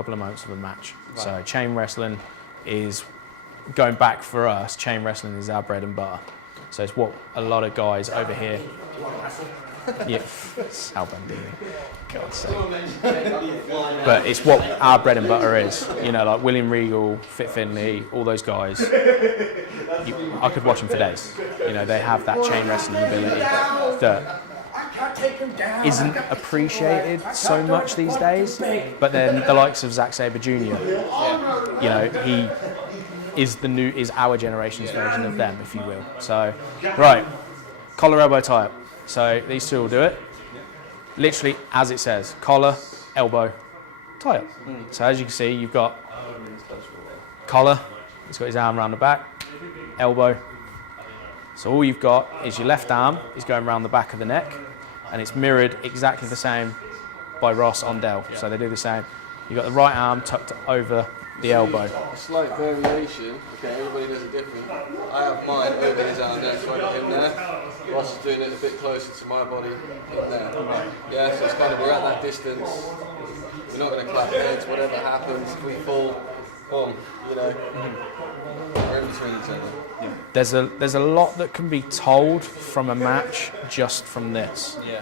couple of moments of a match. Right. So chain wrestling is, going back for us, chain wrestling is our bread and butter. So it's what a lot of guys over here. Yeah, Sal Bandini, God's sake. But it's what our bread and butter is. You know, like William Regal, Fit Finlay, all those guys. I could watch them for days. You know, they have that chain wrestling ability that isn't appreciated so much these days. But then the likes of Zack Sabre Jr. You know, he is our generation's version of them, if you will. So, right, collar elbow tie up. So these two will do it. Literally as it says, collar, elbow, tie up. So as you can see, you've got collar, he's got his arm around the back, elbow. So all you've got is your left arm is going around the back of the neck, and it's mirrored exactly the same by Ross on Del. So they do the same. You've got the right arm tucked over the elbow. A slight variation, okay, everybody does it different. I have mine over his arm there, so I in there. Ross is doing it a bit closer to my body in there. Yeah, so it's kind of, we're at that distance. We're not going to clap heads, whatever happens, if we fall, you know, we're in between each other. Yeah. There's a lot that can be told from a match just from this. Yeah.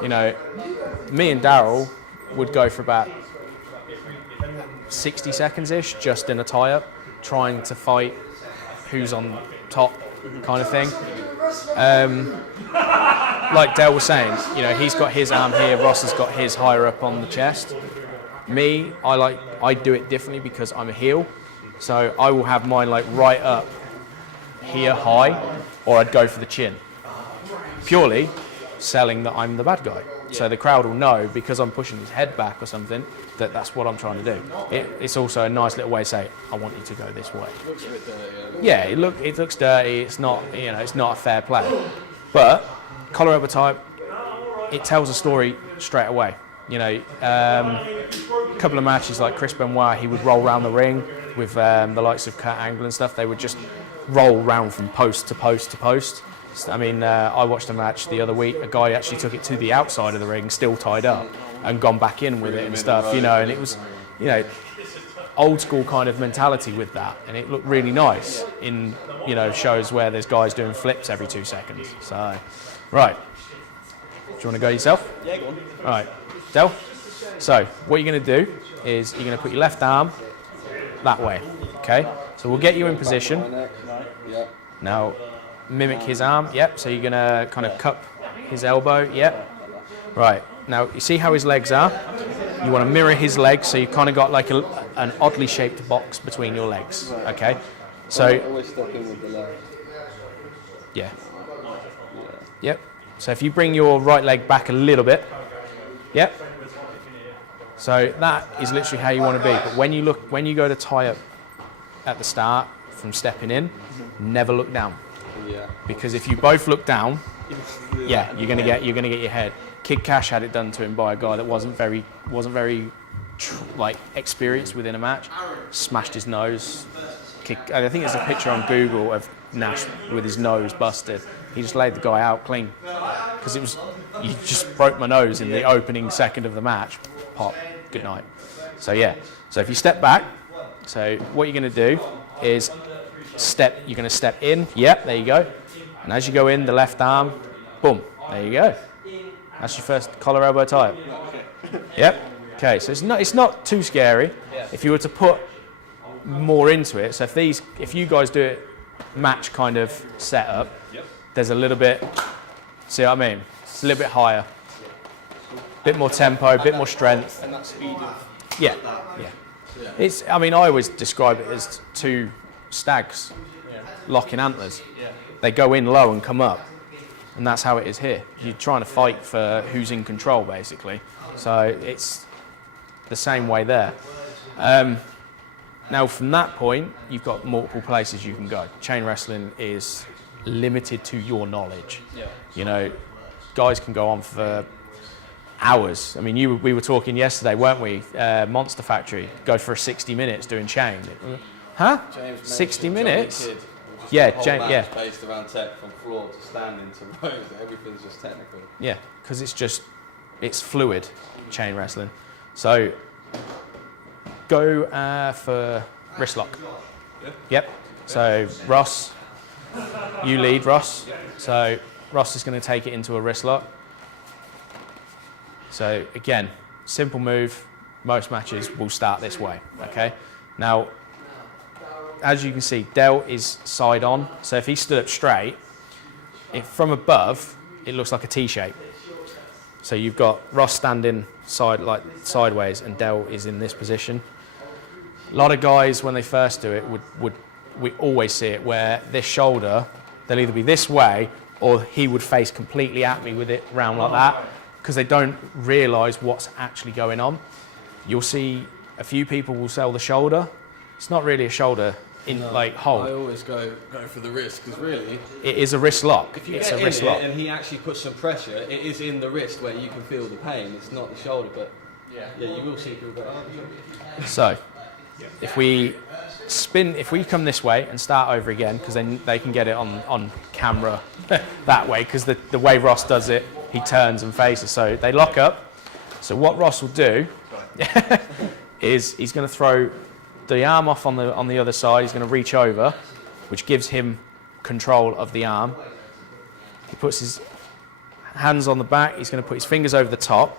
You know, me and Daryl would go for about 60 seconds-ish just in a tie-up, trying to fight who's on top kind of thing. Like Dale was saying, you know, he's got his arm here, Ross has got his higher up on the chest. Me, I do it differently because I'm a heel, so I will have mine like right up here high, or I'd go for the chin. Purely selling that I'm the bad guy. So the crowd will know, because I'm pushing his head back or something, that that's what I'm trying to do. It's also a nice little way to say, I want you to go this way. It looks a bit dirty. Yeah, it looks dirty. It's not, you know, it's not a fair play. But collar elbow tie, it tells a story straight away. You know, a couple of matches like Chris Benoit, he would roll around the ring with the likes of Kurt Angle and stuff. They would just roll round from post to post to post. I mean, I watched a match the other week. A guy actually took it to the outside of the ring, still tied up, and gone back in with it and stuff, you know, and it was, you know, old school kind of mentality with that, and it looked really nice in, you know, shows where there's guys doing flips every 2 seconds. So, right. Do you want to go yourself? Yeah, go on. All right. Del? So, what you're going to do is you're going to put your left arm that way, okay? So we'll get you in position. Now, mimic his arm, yep. So you're going to kind of cup his elbow, yep. Right. Now, you see how his legs are? You want to mirror his legs, so you've kind of got like an oddly shaped box between your legs, okay? So, always step in with the left. Yeah. Yep. So if you bring your right leg back a little bit, yep. So that is literally how you want to be. But when you go to tie up at the start from stepping in, never look down. Yeah. Because if you both look down, yeah, you're gonna get your head. Kid Cash had it done to him by a guy that wasn't very like experienced within a match. Smashed his nose. I think there's a picture on Google of Nash with his nose busted. He just laid the guy out clean because you just broke my nose in the opening second of the match. Pop. Good night. So yeah. So if you step back, so what you're going to do is you're going to step in. Yep, there you go. And as you go in, the left arm, boom, there you go. That's your first collar elbow tie. Yep. Okay, so it's not too scary. If you were to put more into it, so if you guys do it match kind of setup, there's a little bit, see what I mean? It's a little bit higher. Bit more tempo, a bit more strength. And that speed of yeah. It's, I mean, I always describe it as two stags locking antlers. They go in low and come up. And that's how it is here. You're trying to fight for who's in control, basically. So it's the same way there. Now, from that point, you've got multiple places you can go. Chain wrestling is limited to your knowledge. You know, guys can go on for hours. I mean, we were talking yesterday, weren't we? Monster Factory, go for 60 minutes doing chain. Huh? 60 minutes? Yeah, yeah. Based around tech from floor to standing to rows, everything's just technical. Yeah, because it's fluid, chain wrestling. So Go for wrist lock. Yep. So Ross, you lead, Ross. So Ross is going to take it into a wrist lock. So again, simple move. Most matches will start this way. Okay. Now, as you can see, Del is side on. So if he stood up straight, from above, it looks like a T shape. So you've got Ross standing sideways, and Del is in this position. A lot of guys, when they first do it, we always see it where this shoulder, they'll either be this way or he would face completely at me with it round like that, because they don't realise what's actually going on. You'll see a few people will sell the shoulder. It's not really a shoulder hold. I always go for the wrist, because really it is a wrist lock. if you it's get a wrist in lock. it and he actually puts some pressure, it is in the wrist where you can feel the pain. It's not the shoulder, but yeah, you will see people go, oh, So if we come this way and start over again, because then they can get it on camera that way, because the way Ross does it, he turns and faces. So they lock up. So what Ross will do is he's going to throw the arm off on the other side. He's going to reach over, which gives him control of the arm. He puts his hands on the back. He's going to put his fingers over the top.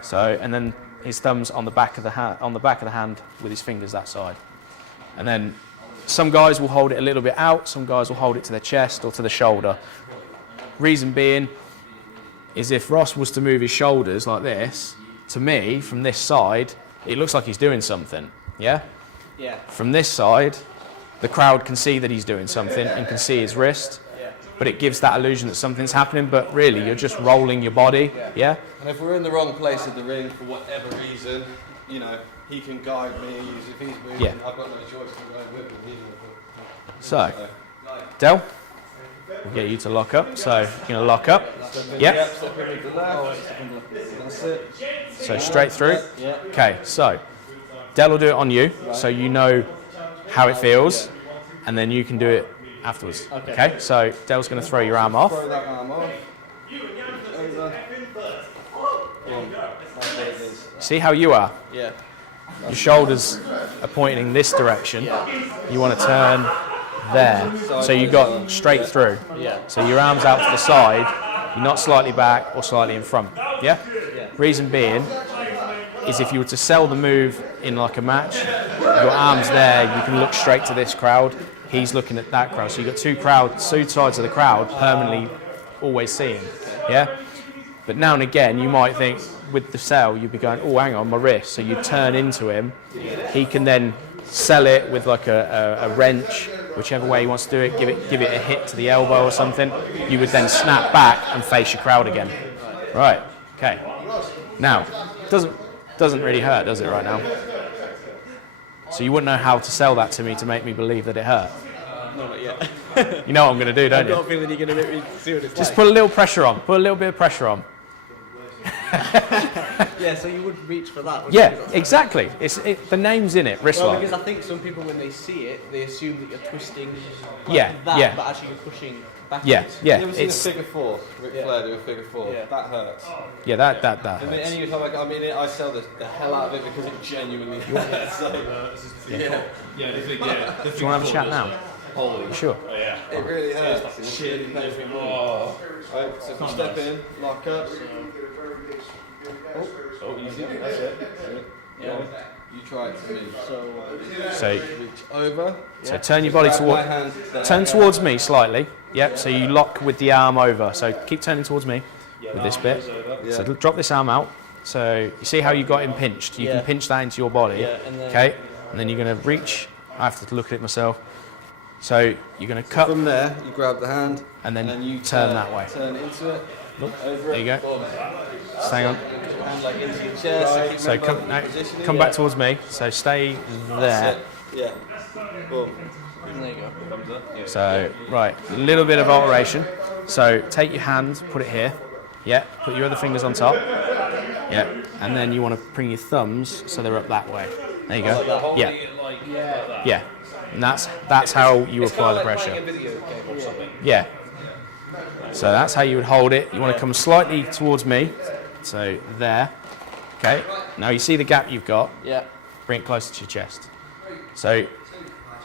So, and then his thumbs on the back of the hand with his fingers that side. And then some guys will hold it a little bit out. Some guys will hold it to their chest or to the shoulder. Reason being is if Ross was to move his shoulders like this, to me, from this side, it looks like he's doing something. Yeah? Yeah. From this side, the crowd can see that he's doing something and can see his wrist, but it gives that illusion that something's happening, but really you're just rolling your body, yeah? And if we're in the wrong place of the ring for whatever reason, he can guide me. If he's moving, Yeah. I've got no choice to go with him. So, Del, we'll get you to lock up. So you're going to lock up. Yeah. Step in with the left. That's it. So straight through. Yeah. Okay, so Del will do it on you, so you know how it feels, and then you can do it afterwards. Okay, so Del's going to throw your arm off. Throw that arm off. Over. Boom. That's what it is. See how you are? Yeah. Your shoulders are pointing in this direction. You want to turn there. So you got straight through. Yeah. So your arm's out to the side. You're not slightly back or slightly in front. Yeah? Reason being is if you were to sell the move in like a match, your arm's there, you can look straight to this crowd. He's looking at that crowd. So you've got two sides of the crowd permanently always seeing. Yeah? But now and again, you might think with the sell, you'd be going, oh, hang on, my wrist. So you turn into him. He can then sell it with like a wrench, whichever way he wants to do it, give it a hit to the elbow or something. You would then snap back and face your crowd again. Right, okay. Now, doesn't really hurt, does it, right now? So you wouldn't know how to sell that to me to make me believe that it hurt. No, not yet. You know what I'm going to do, don't I've got a you? feeling you're going to make me see what it's Just like. put a little pressure on. Put a little bit of pressure on. Yeah, so you would reach for that. wouldn't Yeah, you? exactly. The name's in it, wrist Well, lock. because I think some people, when they see it, they assume that you're twisting Yeah, like that, yeah. but actually you're pushing backwards. Yeah, yeah. You ever seen a It's figure four? Ric Flair do a figure four. Yeah. That hurts. yeah, that And hurts. any time I sell the hell out of it because it genuinely hurts. So, yeah. Do you want to have a chat now? Holy. Sure. It really hurts. It's really painful. Right, so if you step in, lock up. Oh, easy. That's it. Yeah. You try it to me. So Reach over. So turn your body Grab my toward, hand there. turn towards me slightly. Yep. So you lock with the arm over. So keep turning towards me with this bit. Yeah. So drop this arm out. So you see how you got him pinched. You Yeah. can pinch that into your body. Yeah, and then- Okay. And then you're going to reach. I have to look at it myself. So you're going to cut From there, you grab the hand and then you turn that way. Turn into it. Look, Over there it. you go. Boom. Stay on. Hand like into your chest. Keep So remember come, no, positioning. come back towards me. So stay there. That's it. Yeah. Boom. There you go. So, right, a little bit of alteration. So take your hand, put it here. Yeah, put your other fingers on top. Yeah, and then you want to bring your thumbs so they're up that way. There you go. Yeah, yeah. And that's how you apply the pressure. Yeah. So that's how you would hold it. You want to come slightly towards me. So there. Okay. Now you see the gap you've got. Yeah. bring it closer to your chest. So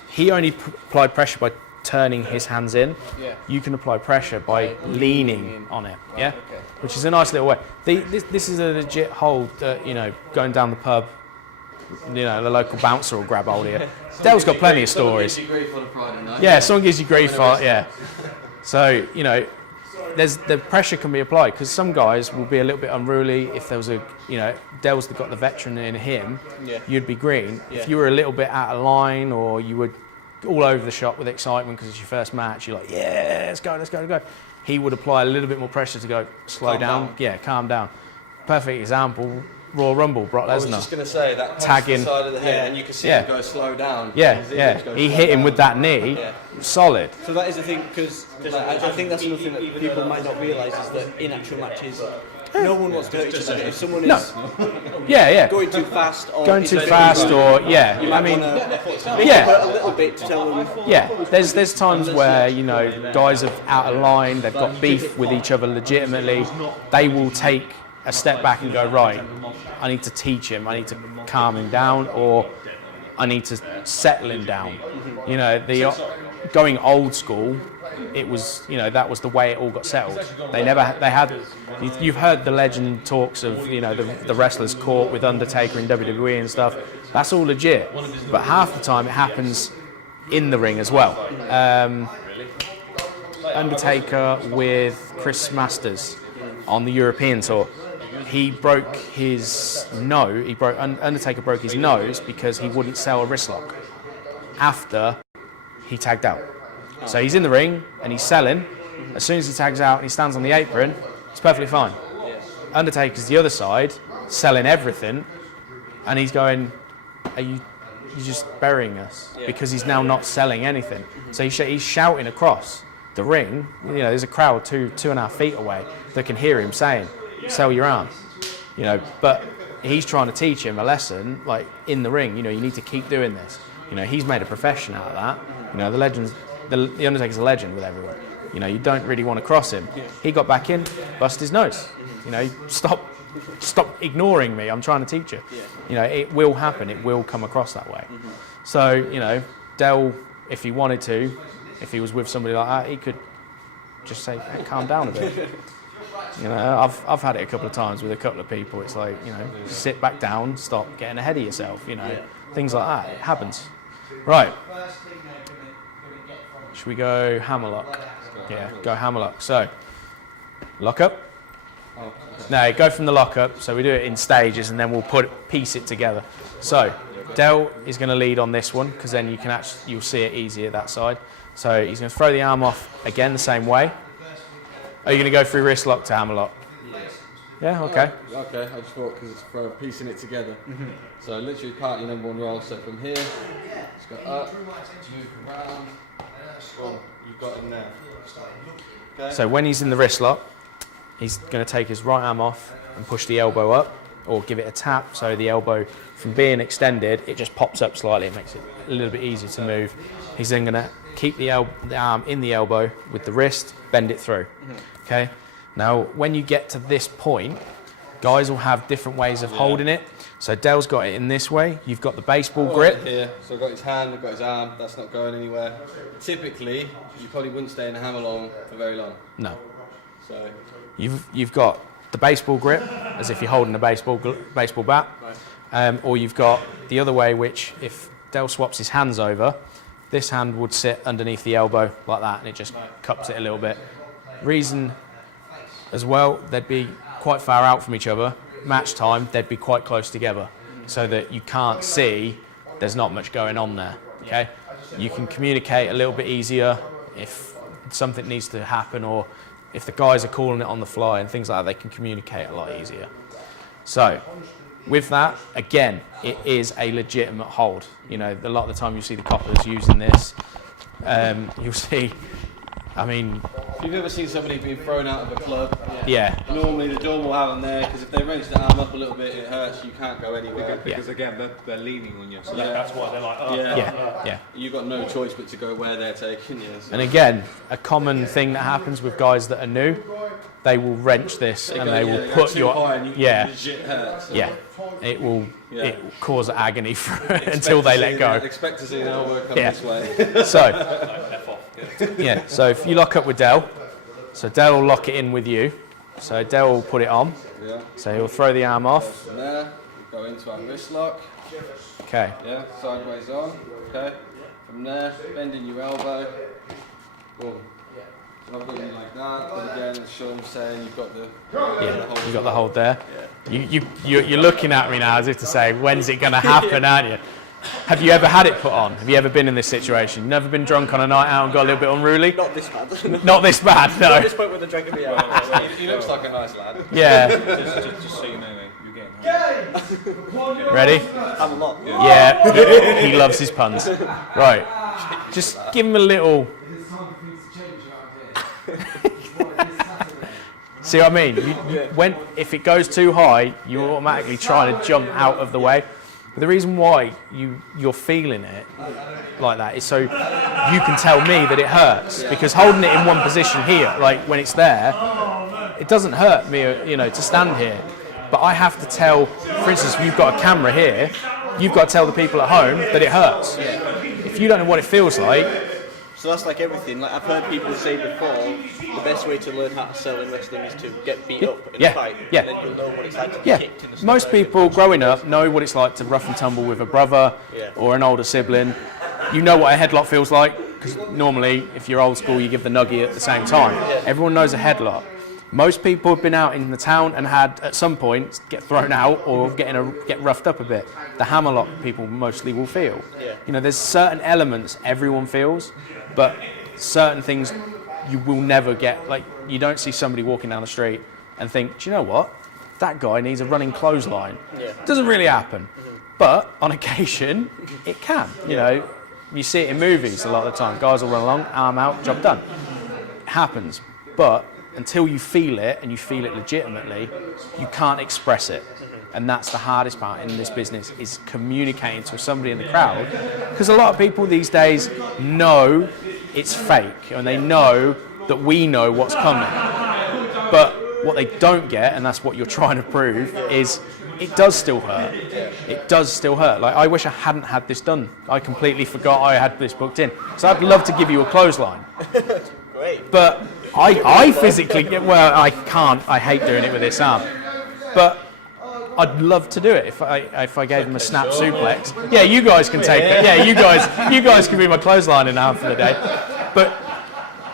he only applied pressure by turning his hands in. Yeah. You can apply pressure by leaning in. on it, Right, yeah? okay. Which is a nice little way. This is a legit hold that, you know, going down the pub, you know, the local bouncer will grab hold of you. Dale's got plenty of stories. Someone gives you grief on a Friday night. Yeah, someone gives you grief for it, yeah. So, you know, the pressure can be applied because some guys will be a little bit unruly. If there was a, you know, Dale's got the veteran in him, Yeah. you'd be green. Yeah. If you were a little bit out of line or you were all over the shop with excitement because it's your first match, you're like, yeah, let's go, let's go, let's go. He would apply a little bit more pressure to go, slow Calm down. down. Yeah, calm down. Perfect example, Royal Rumble, Brock I was Lesnar. just going to say that Tagging. side of the head, Yeah. and you can see Yeah. him go slow down. Yeah, You can see yeah. him go He slow hit him down. with that knee, Yeah. solid. So that is the thing, because I think that's another thing that people might not realise is that in actual matches, no one wants to hurt each other. If someone is No. Yeah, yeah. going too fast or Going is too very fast rude, or, yeah. you I might mean, wanna yeah. put a little bit to tell them. Yeah, there's times where, you know, guys are out of line, they've got beef with each other legitimately. They will take a step back and go, right, I need to teach him, I need to calm him down, or I need to settle him down. You know, going old school, it was, you know, that was the way it all got settled. They had, you've heard the legend talks of, you know, the wrestlers caught with Undertaker in WWE and stuff. That's all legit, but half the time it happens in the ring as well. Undertaker with Chris Masters on the European tour. He broke his nose. Undertaker broke his nose because he wouldn't sell a wrist lock after he tagged out. So he's in the ring and he's selling. As soon as he tags out and he stands on the apron, it's perfectly fine. Undertaker's the other side, selling everything, and he's going, "Are you? You're just burying us," because he's now not selling anything. So he's shouting across the ring. You know, there's a crowd 2.5 feet away that can hear him saying, "Sell your arm," you know. But he's trying to teach him a lesson, like in the ring. You know, you need to keep doing this. You know, he's made a profession out of that. You know, the Undertaker's a legend with everyone. You know, you don't really want to cross him. He got back in, bust his nose. You know, stop ignoring me. I'm trying to teach you. You know, it will happen. It will come across that way. So, you know, Del, if he wanted to, if he was with somebody like that, he could just say, "Hey, calm down a bit." You know, I've had it a couple of times with a couple of people. It's like, you know, sit back down, stop getting ahead of yourself. You know, things like that. It happens. Right. Should we go hammerlock? Yeah, go hammerlock. So, lock up. No, go from the lock up. So we do it in stages, and then we'll piece it together. So, Del is going to lead on this one because then you'll see it easier that side. So he's going to throw the arm off again the same way. Are you going to go through wrist lock to hammerlock? Yeah. Okay. Okay, I just thought because it's for piecing it together. So literally part your number one roll. So from here, just go up, move around. Boom, you've got him there. Okay. So when he's in the wrist lock, he's going to take his right arm off and push the elbow up, or give it a tap so the elbow, from being extended, it just pops up slightly. It makes it a little bit easier to move. He's then going to keep the arm in the elbow with the wrist, bend it through. Okay. Now, when you get to this point, guys will have different ways of holding it. So Del's got it in this way. You've got the baseball grip. Here, so I've got his hand, I've got his arm. That's not going anywhere. Typically, you probably wouldn't stay in a hammer long for very long. No. So You've got the baseball grip, as if you're holding a baseball bat, or you've got the other way, which if Del swaps his hands over, this hand would sit underneath the elbow like that, and it just cups it a little bit. Reason as well, they'd be quite far out from each other. Match time, they'd be quite close together, so that you can't see. There's not much going on there. Okay, you can communicate a little bit easier if something needs to happen, or if the guys are calling it on the fly and things like that. They can communicate a lot easier. So, with that, again, it is a legitimate hold. You know, a lot of the time you see the coppers using this. You'll see, I mean, If you've ever seen somebody being thrown out of a club, Yeah. normally the jaw will have them there because if they wrench the arm up a little bit, it hurts. You can't go anywhere. Because again, they're leaning on you, so Yeah. that's why they're like, oh, Yeah. You've got no choice but to go where they're taking you. So. And again, a common thing that happens with guys that are new, they will wrench this and they will put too your high and you legit hurt. So. yeah. It will cause agony for until they let go. Expect to see an elbow come Yeah. this way. So F off. yeah. So if you lock up with Del, so Del will lock it in with you. So Del will put it on. Yeah. So he'll throw the arm off. From there, we go into our wrist lock. Okay. Yeah, sideways on. Okay. From there, bending your elbow. Boom. So I've got you like that, but again, as Sean's saying, you've got the You got the hold there. You're looking at me now as if to say, when's it going to happen, aren't you? Have you ever had it put on? Have you ever been in this situation? You've never been drunk on a night out and got a little bit unruly? Not this bad. Not this bad, At no. this point with the drinking beer. Yeah. He looks like a nice lad. Yeah. Just so you know, mate, you're getting Ready? Have a lot. Yeah. He loves his puns. Right. Just give him a little. See what I mean? If it goes too high, you're automatically trying to jump out of the way. But the reason why you're feeling it like that is so you can tell me that it hurts. Because holding it in one position here, like when it's there, it doesn't hurt me, to stand here. But I have to tell, for instance, if you've got a camera here, you've got to tell the people at home that it hurts. If you don't know what it feels like. So that's like everything. Like I've heard people say before, the best way to learn how to sell in wrestling is to get beat up in a fight. Yeah. And then you'll know what it's like to Yeah, get kicked in the most stomach. people growing up know what it's like to rough and tumble with a brother or an older sibling. You know what a headlock feels like, because normally, if you're old school, you give the nuggie at the same time. Everyone knows a headlock. Most people have been out in the town and had, at some point, get thrown out or get roughed up a bit. The hammerlock people mostly will feel. There's certain elements everyone feels, but certain things you will never get. Like, you don't see somebody walking down the street and think, do you know what? That guy needs a running clothesline. Doesn't really happen. But on occasion, it can. You see it in movies a lot of the time. Guys will run along, arm out, job done. It happens. But until you feel it, and you feel it legitimately, you can't express it. And that's the hardest part in this business, is communicating to somebody in the crowd. Because a lot of people these days know it's fake, and they know that we know what's coming. But what they don't get, and that's what you're trying to prove, is it does still hurt. It does still hurt. Like, I wish I hadn't had this done. I completely forgot I had this booked in. So I'd love to give you a clothesline. Great. But I physically, well, I can't. I hate doing it with this arm. But I'd love to do it if I gave him a snap suplex. Yeah, you guys can take it. Yeah, you guys can be my clothesline in arm for the day. But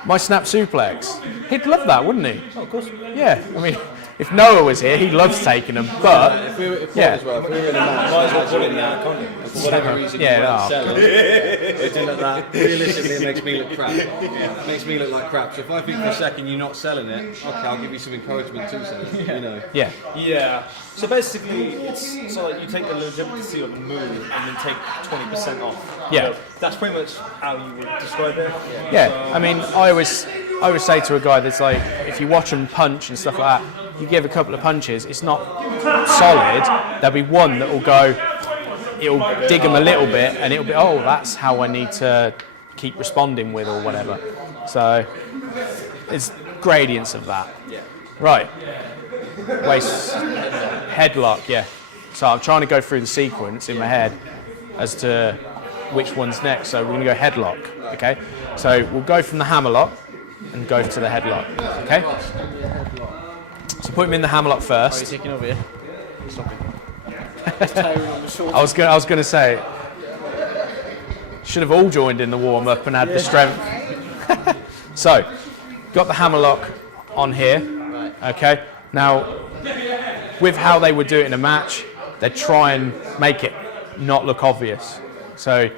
my snap suplex, he'd love that, wouldn't he? Oh, of course. Yeah, I mean, if Noah was here, he loves taking them. But If we were in a match, might as well put it in our condom. for whatever reason Yeah, you won't no. sell it like that, realistically it makes me look crap. It makes me look like crap. So if I think for a second you're not selling it, okay, I'll give you some encouragement to sell it. yeah, Yeah. So basically, it's so like you take the legitimacy of the move and then take 20% off. Yeah. That's pretty much how you would describe it. yeah. I mean, I always say to a guy that's like, if you watch him punch and stuff like that, you give a couple of punches, it's not solid. There'll be one that will go, it'll dig him a little bit, and it'll be, oh, that's how I need to keep responding with, or whatever. So it's gradients of that. Right. Waist, headlock, yeah. So I'm trying to go through the sequence in my head as to which one's next. So we're going to go headlock, okay? So we'll go from the hammerlock and go to the headlock, okay? So put him in the hammerlock first. Taking over here. I was going to say, should have all joined in the warm up and had the strength. So, got the hammerlock on here. Okay. Now, with how they would do it in a match, they'd try and make it not look obvious. So,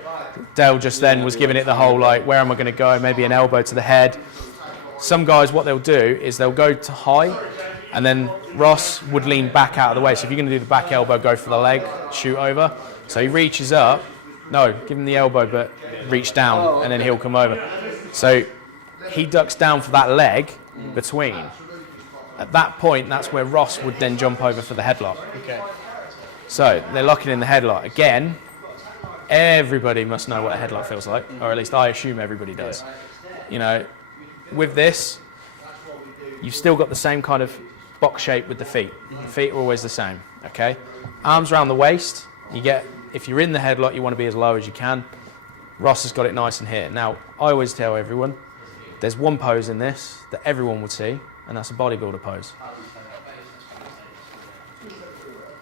Dale just then was giving it the whole like, where am I going to go? Maybe an elbow to the head. Some guys, what they'll do is they'll go to high, and then Ross would lean back out of the way. So if you're going to do the back elbow, go for the leg, shoot over. So he reaches up. No, give him the elbow, but reach down, and then he'll come over. So he ducks down for that leg between. At that point, that's where Ross would then jump over for the headlock. Okay. So they're locking in the headlock. Again, everybody must know what a headlock feels like, or at least I assume everybody does. You know, with this, you've still got the same kind of box shape with the feet. The feet are always the same, okay? Arms around the waist. If you're in the headlock, you want to be as low as you can. Ross has got it nice in here. Now, I always tell everyone, there's one pose in this that everyone would see, and that's a bodybuilder pose.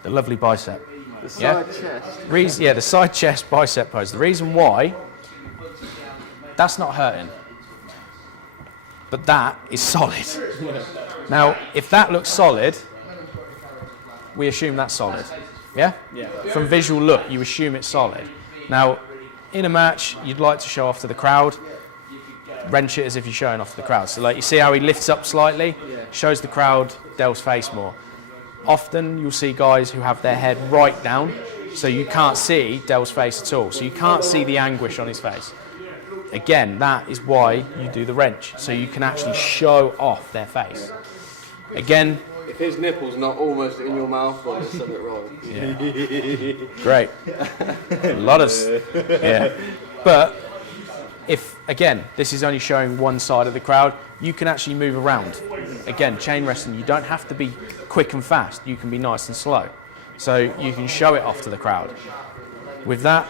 The lovely bicep. The side chest. The side chest bicep pose. The reason why, that's not hurting, but that is solid. Now, if that looks solid, we assume that's solid. Yeah? Yeah. From visual look, you assume it's solid. Now, in a match, you'd like to show off to the crowd. Wrench it as if you're showing off to the crowd. So like you see how he lifts up slightly, shows the crowd Del's face more. Often you'll see guys who have their head right down, so you can't see Del's face at all. So you can't see the anguish on his face. Again, that is why you do the wrench, so you can actually show off their face. Again, If his nipple's not almost in your mouth, then there's something wrong. great. A lot of, yeah. But if, again, this is only showing one side of the crowd, you can actually move around. Again, chain wrestling, you don't have to be quick and fast. You can be nice and slow. So you can show it off to the crowd. With that,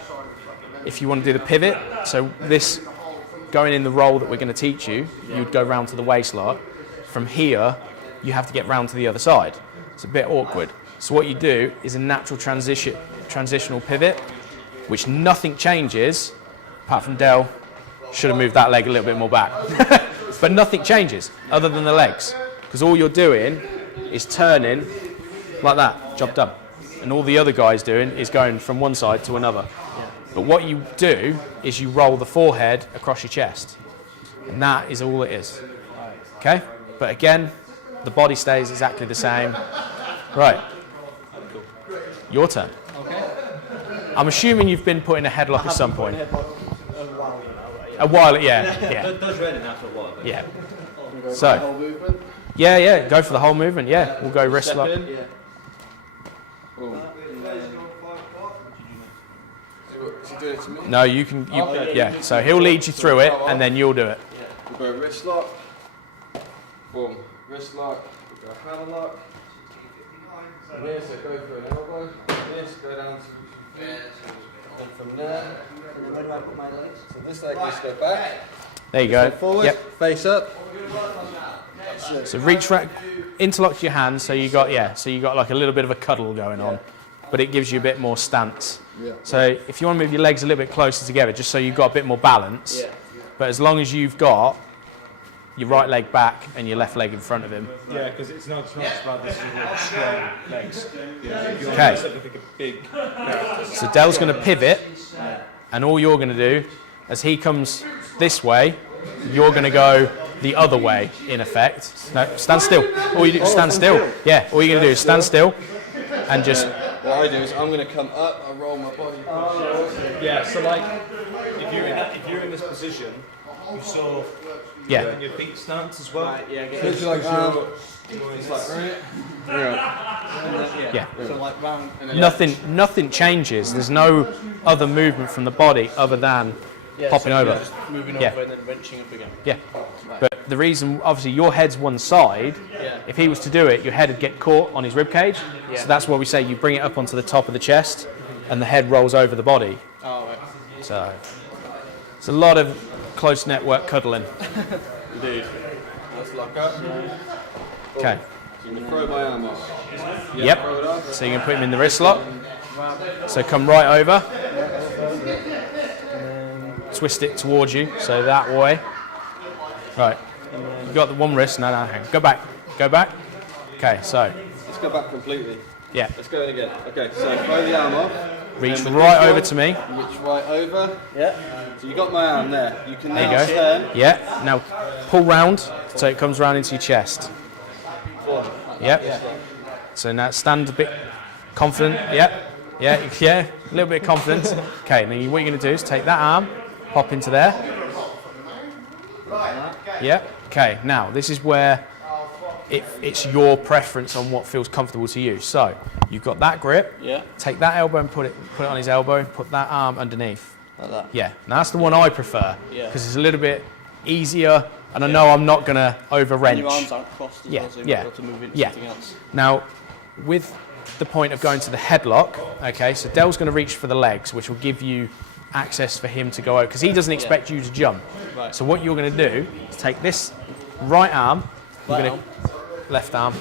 if you want to do the pivot, so this, going in the roll that we're going to teach you, you'd go round to the waist lock. From here, you have to get round to the other side. It's a bit awkward. So what you do is a natural transitional pivot, which nothing changes, apart from Del should have moved that leg a little bit more back. But nothing changes other than the legs, because all you're doing is turning like that, job done. And all the other guy's doing is going from one side to another. But what you do is you roll the forehead across your chest. And that is all it is. Okay? But again, the body stays exactly the same. Right. Your turn. Okay. I'm assuming you've been put in a headlock at some point. A while, yeah. It does run after a while. But Yeah. Whole So, movement. yeah, go for the whole movement. Yeah, we'll go wrist Step lock. in. Yeah. Boom. Is he doing it to me? No, you can. Yeah. So he'll lead you through it, and then you'll do it. We'll go wrist lock. Boom. Wrist lock. We'll go hammer lock. And here, so go for an elbow. This, go down to. And from there. Where do I put my legs? So this leg just go back. There you go. Forward. Yep. Face up. So reach right, interlock your hands. So you got like a little bit of a cuddle going on, but it gives you a bit more stance. Yeah. So if you want to move your legs a little bit closer together, just so you've got a bit more balance. Yeah. But as long as you've got your right leg back and your left leg in front of him. Yeah, because it's not just about this strong legs. Yeah, you Okay. look like a big character. So Del's going to pivot, and all you're going to do, as he comes this way, you're going to go the other way, in effect. No, stand still. All you do is stand still. Yeah, all you're going to do is stand still and just, What I do is I'm going to come up, I roll my body. Yeah, so like if you're in this position, you sort of yeah. in your feet stance as well. Right, yeah, get It's like, it's like, right? Yeah. So like round. Nothing changes. There's no other movement from the body other than popping over. Just moving Yeah. over and then wrenching up again. Yeah. But the reason, obviously, your head's one side. Yeah. If he was to do it, your head would get caught on his rib cage. Yeah. So that's why we say you bring it up onto the top of the chest, and the head rolls over the body. Oh, right. So it's a lot of close network cuddling. Indeed. Let's lock up. Okay. So I'm going to throw my arm off. Yep. Throw it up. So you can put him in the wrist lock. So come right over. Twist it towards you. So that way. Right. You got the one wrist. No, hang on. Go back. Go back. Okay. So Let's go back completely. yeah. Let's go in again. Okay, so throw the arm off. Reach And with right this over one, to me. Reach right over. Yeah. So you got my arm there. You can There now you go. turn. Yeah. Now pull round so it comes round into your chest. Yep. So now stand a bit confident. Yep. Yeah. Yeah. A little bit of confidence. Okay. Now what you're going to do is take that arm, pop into there. Yeah. Okay. Now this is where it's your preference on what feels comfortable to you. So you've got that grip. Yeah. Take that elbow and put it on his elbow. Put that arm underneath. Like that. Yeah. Now that's the one I prefer Yeah. because it's a little bit easier, and I know I'm not going to over wrench. And your arms aren't crossed as Yeah, well, so you yeah, might be able to move into yeah. something else. Now, with the point of going to the headlock, okay, so Dell's going to reach for the legs, which will give you access for him to go out, because he doesn't expect you to jump. Right. So what you're going to do is take this right arm, you're Right going to, left arm,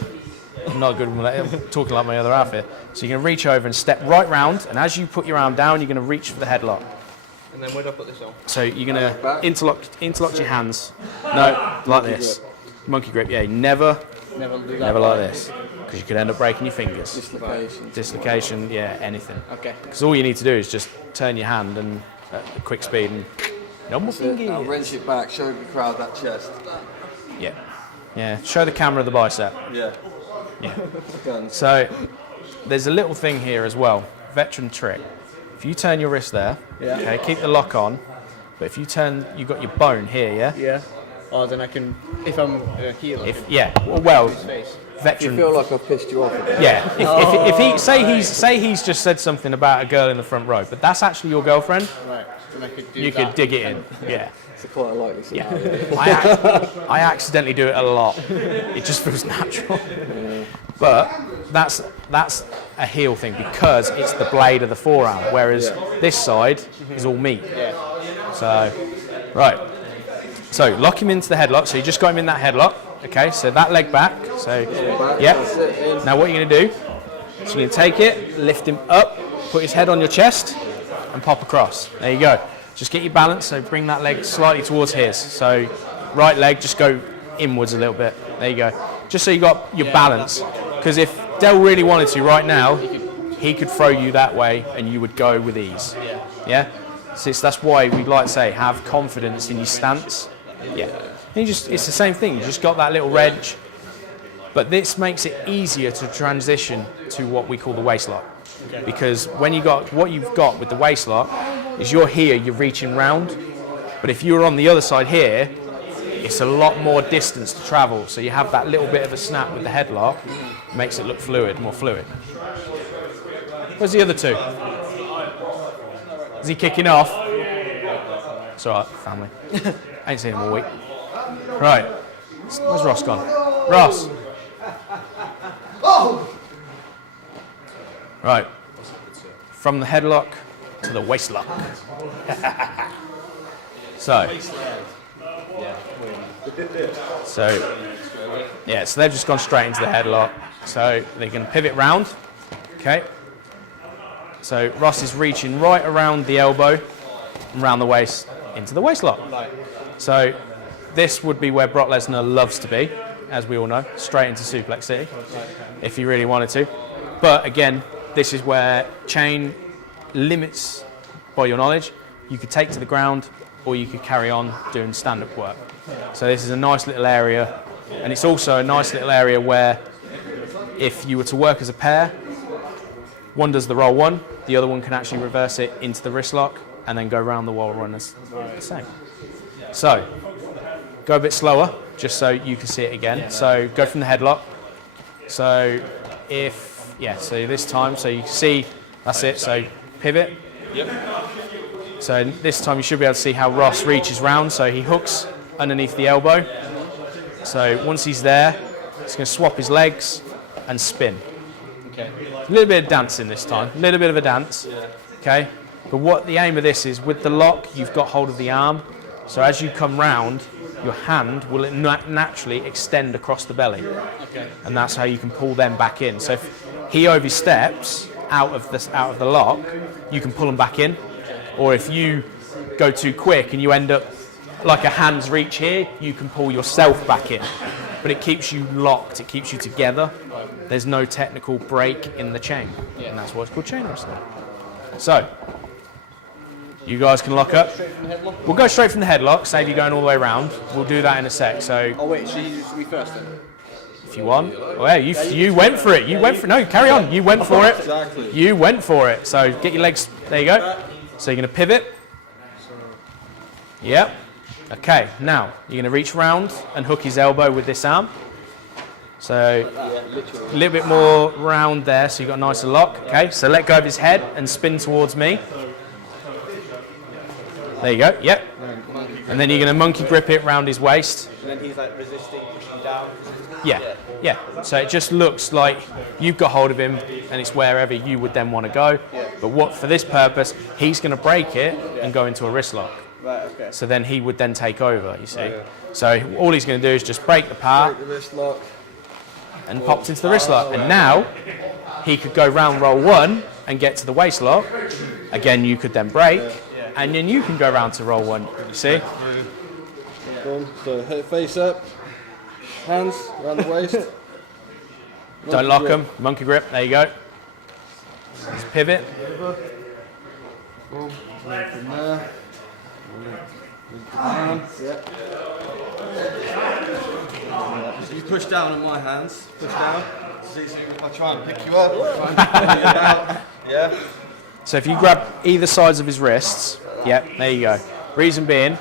I'm not good with I'm talking like my other half here. So you're going to reach over and step right round, and as you put your arm down, you're going to reach for the headlock. And then where do I put this on? So you're going to interlock your hands. No, like this. Monkey grip, yeah, never Never do that. Never like this, because you could end up breaking your fingers. Dislocation. Dislocation, yeah, anything. Okay. Because all you need to do is just turn your hand and at a quick speed and no more Now fingers. wrench it back, show the crowd that chest. Yeah, yeah. Show the camera the bicep. Yeah. Yeah. Guns. So there's a little thing here as well, veteran trick. If you turn your wrist there, Yeah. okay, keep the lock on. But if you turn, you've got your bone here, yeah. Yeah. Oh, then I can, if I'm here, I If can yeah, well, his face. You veteran. feel like I've pissed you off a bit. Yeah, if he say he's just said something about a girl in the front row, but that's actually your girlfriend, Right. Then I could do you that. could dig it in. Yeah, It's quite a likely scenario. yeah. I accidentally do it a lot. It just feels natural. But that's a heel thing because it's the blade of the forearm, whereas this side is all meat. Yeah. So, right. So lock him into the headlock. So you just got him in that headlock. Okay. So that leg back. So yeah. That's it, in. Now what you're going to do? So you're going to take it, lift him up, put his head on your chest, and pop across. There you go. Just get your balance. So bring that leg slightly towards his. So right leg, just go inwards a little bit. There you go. Just so you got your balance. Because if Dell really wanted to right now, he could throw you that way, and you would go with ease. Yeah. So that's why we like to say have confidence in your stance. Yeah. And it's the same thing. You just got that little wrench. But this makes it easier to transition to what we call the waist lock. Because when what you've got with the waist lock is you're here, you're reaching round. But if you're on the other side here, it's a lot more distance to travel. So you have that little bit of a snap with the headlock, makes it look fluid, more fluid. Where's the other two? Is he kicking off? It's all right, family. Ain't seen him all week. Right. Where's Ross gone? Ross. Right. From the headlock to the waist lock. So they've just gone straight into the headlock. So they can pivot round. Okay. So Ross is reaching right around the elbow and around the waist into the waist lock. So this would be where Brock Lesnar loves to be, as we all know, straight into Suplex City, if he really wanted to. But again, this is where chain limits, by your knowledge, you could take to the ground or you could carry on doing stand-up work. So this is a nice little area, and it's also a nice little area where if you were to work as a pair, one does the roll one, the other one can actually reverse it into the wrist lock and then go around the wall run as the same. So, go a bit slower, just so you can see it again. So, go from the headlock. So, so this time, so you can see, that's it. So, pivot. So, this time you should be able to see how Ross reaches round. So, he hooks underneath the elbow. So, once he's there, he's going to swap his legs and spin. Okay. A little bit of dancing this time, a little bit of a dance. Okay? But what the aim of this is, with the lock, you've got hold of the arm. So as you come round, your hand will naturally extend across the belly. Okay. And that's how you can pull them back in. So if he oversteps out of the lock, you can pull them back in. Or if you go too quick and you end up like a hand's reach here, you can pull yourself back in. But it keeps you locked, it keeps you together. There's no technical break in the chain. And that's why it's called chain wrestling. So, you guys can lock up. We'll go straight from the headlock, save you going all the way around. We'll do that in a sec. So, Oh wait, so you just me first then? if you want. Well, you went for it. You went for it. No, carry on. You went for it. Exactly. You went for it. So, get your legs. There you go. So, you're going to pivot. Yep. Okay, now you're going to reach round and hook his elbow with this arm. So a little bit more round there, so you've got a nicer lock. Okay, so let go of his head and spin towards me. There you go, yep. And then you're going to monkey grip it round his waist. And then he's like resisting, pushing down. Yeah. So it just looks like you've got hold of him and it's wherever you would then want to go. But what for this purpose, he's going to break it and go into a wrist lock. Right, okay. So then he would then take over, you see. So all he's going to do is just break the part Break the wrist lock. and pops into the wrist lock. And now he could go round roll 1 and get to the waist lock. Again, you could then break. And then you can go round to roll 1, you see. Boom. So hit face up. Hands around the waist. Don't lock them. Monkey grip, there you go. Just pivot. Boom. From there. Hands. Yep. So you push down on my hands. Push down. See, if I try and pick you up, try and pull you down. Yeah. So if you grab either sides of his wrists, yep, there you go. Reason being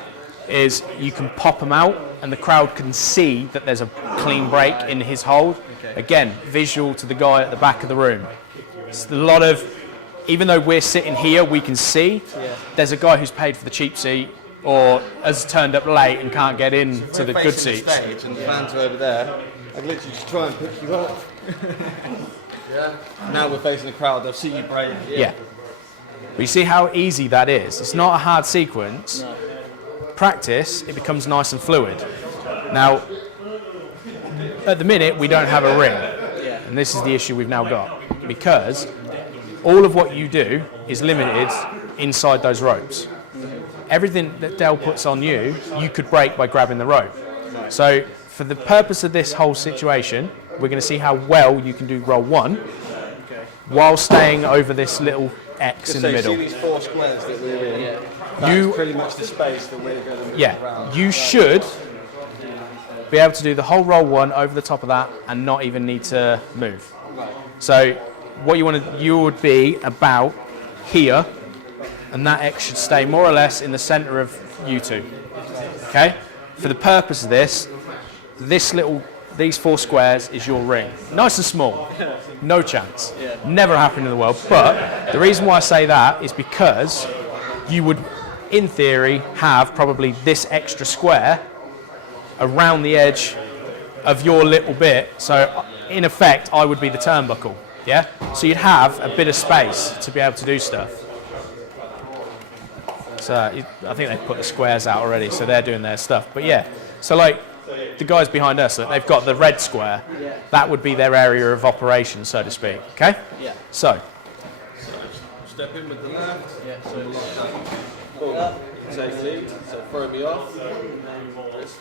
is you can pop them out and the crowd can see that there's a clean break in his hold. Again, visual to the guy at the back of the room. It's a lot of, even though we're sitting here, we can see there's a guy who's paid for the cheap seat or has turned up late and can't get in to the good seats. The stage and the fans are over there. I can literally just try and pick you up. Yeah. Now we're facing the crowd. They'll see you break. Yeah. But you see how easy that is. It's not a hard sequence. Practice, it becomes nice and fluid. Now, at the minute, we don't have a ring. And this is the issue we've now got. Because all of what you do is limited inside those ropes. Everything that Del puts on you, you could break by grabbing the rope. So, for the purpose of this whole situation, we're going to see how well you can do roll 1 while staying over this little X in the middle. See these 4 squares that we're in? That's pretty much the space that we're going to move around. You should be able to do the whole roll 1 over the top of that and not even need to move. So what you would be about here, and that X should stay more or less in the center of you two. Okay? For the purpose of this, these 4 squares is your ring. Nice and small. No chance. Never happened in the world. But the reason why I say that is because you would, in theory, have probably this extra square around the edge of your little bit. So in effect, I would be the turnbuckle. Yeah? So you'd have a bit of space to be able to do stuff. So I think they've put the squares out already, so they're doing their stuff. But yeah, so like the guys behind us, they've got the red square. That would be their area of operation, so to speak. Okay? Yeah. So. Step in with the left. Yeah. So lock that. Boom. Take lead. So throw me off.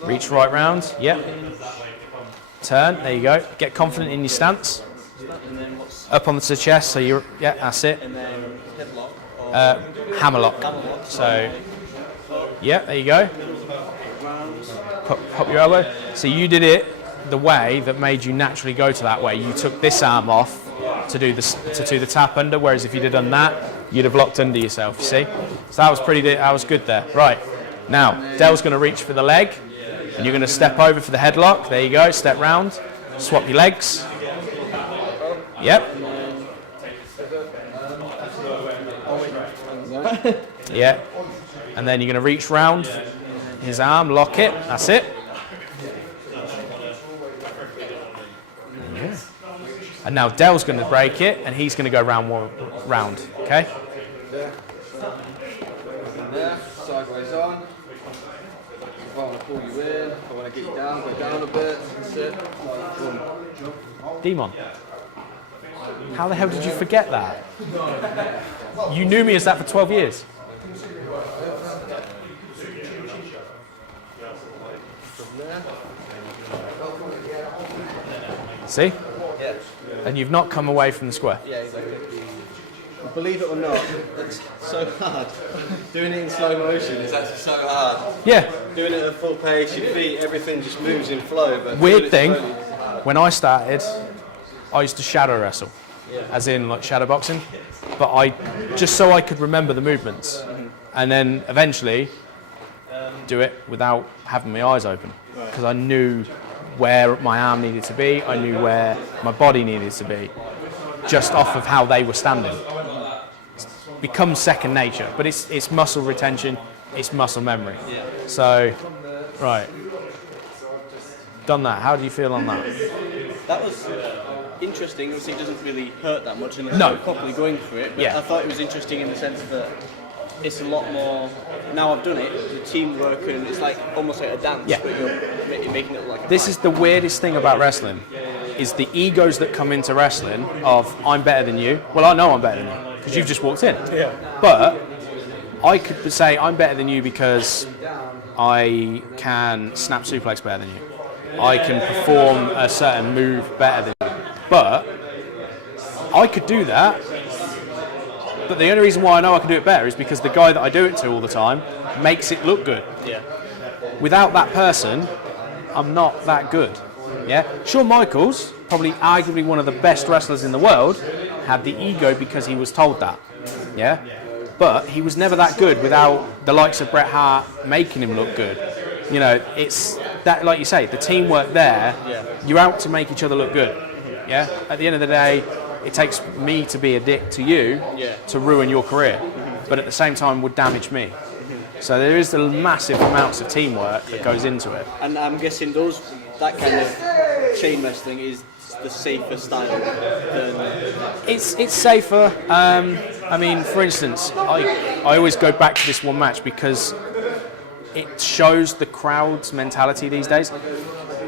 Reach right round. Yep. Turn. There you go. Get confident in your stance. Up onto the chest. So you're. Yeah. That's it. And then headlock. Hammerlock. So. Yeah. There you go. Pop your elbow. So you did it the way that made you naturally go to that way. You took this arm off to do the tap under, whereas if you'd have done that, you'd have locked under yourself. You see? So that was good there. Right. Now Del's going to reach for the leg, and you're going to step over for the headlock. There you go. Step round. Swap your legs. Yep. Yeah. And then you're going to reach round his arm, lock it. That's it. Yeah. And now Del's going to break it, and he's going to go round. Okay. There. Sideways on. If I want to pull you in, if I want to get you down, go down a bit. That's it. Boom. Demon. How the hell did you forget that? You knew me as that for 12 years. See? Yeah. And you've not come away from the square. Yeah, exactly. Believe it or not, it's so hard. Doing it in slow motion is actually so hard. Yeah. Doing it at full pace, your feet, everything just moves in flow. But Weird doing it thing, slowly is hard. when I started, I used to shadow wrestle, as in like shadow boxing, but just so I could remember the movements. And then eventually, do it without having my eyes open because I knew where my arm needed to be, I knew where my body needed to be, just off of how they were standing. It becomes second nature, but it's muscle retention, it's muscle memory. So, right, done that. How do you feel on that? That was interesting. Obviously, it doesn't really hurt that much unless No. you're properly going for it. But Yeah. I thought it was interesting in the sense that it's a lot more. Now I've done it, the teamwork, and it's like almost like a dance, Yeah. but you're making it look like a This fight. is the weirdest thing about wrestling, is the egos that come into wrestling of, I'm better than you. Well, I know I'm better than you, because you've just walked in. Yeah. But I could say I'm better than you because I can snap suplex better than you. I can perform a certain move better than you. But I could do that, but the only reason why I know I can do it better is because the guy that I do it to all the time makes it look good. Yeah. Without that person, I'm not that good. Yeah, Shawn Michaels, probably arguably one of the best wrestlers in the world, had the ego because he was told that. Yeah, but he was never that good without the likes of Bret Hart making him look good. You know, it's that, like you say, the teamwork there. You're out to make each other look good. Yeah. At the end of the day, it takes me to be a dick to you to ruin your career, but at the same time would damage me. So there is the massive amounts of teamwork that goes into it. And I'm guessing that kind of chain wrestling is the safer style than. It's safer. I mean, for instance, I always go back to this one match because it shows the crowd's mentality these days.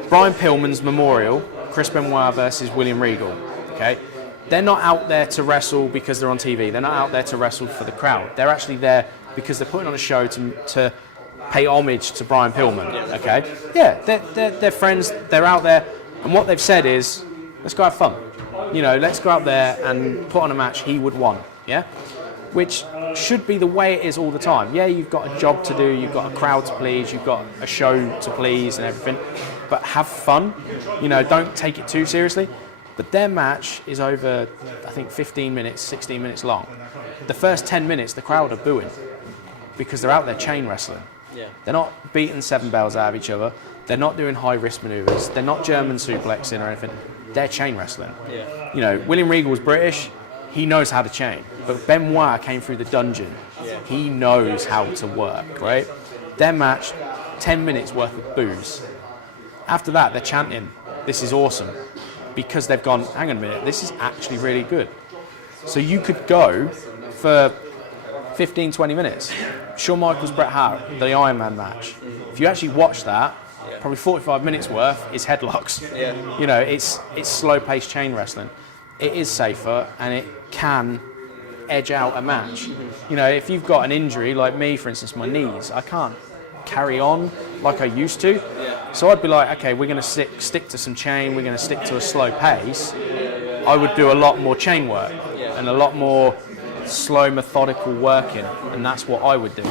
Brian Pillman's Memorial, Chris Benoit versus William Regal. Okay, they're not out there to wrestle because they're on TV. They're not out there to wrestle for the crowd. They're actually there because they're putting on a show to pay homage to Brian Pillman. Okay, yeah, they're friends. They're out there, and what they've said is, let's go have fun. You know, let's go out there and put on a match he would want. Yeah, which should be the way it is all the time. Yeah, you've got a job to do, you've got a crowd to please, you've got a show to please and everything, but have fun. You know, don't take it too seriously. But their match is over, I think, 15 minutes, 16 minutes long. The first 10 minutes, the crowd are booing because they're out there chain wrestling. Yeah. They're not beating seven bells out of each other. They're not doing high-risk maneuvers. They're not German suplexing or anything. They're chain wrestling. Yeah. You know, William Regal was British. He knows how to chain. But Benoit came through the dungeon. Yeah. He knows how to work, right? Their match, 10 minutes worth of boos. After that, they're chanting, this is awesome. Because they've gone, hang on a minute, this is actually really good. So you could go for 15, 20 minutes. Shawn Michaels, Bret Hart, the Iron Man match. If you actually watch that, probably 45 minutes worth is headlocks. Yeah. You know, it's slow-paced chain wrestling. It is safer and it can edge out a match. You know, if you've got an injury, like me, for instance, my knees, I can't carry on like I used to. So I'd be like, okay, we're going to stick to some chain, we're going to stick to a slow pace. I would do a lot more chain work and a lot more slow, methodical working, and that's what I would do.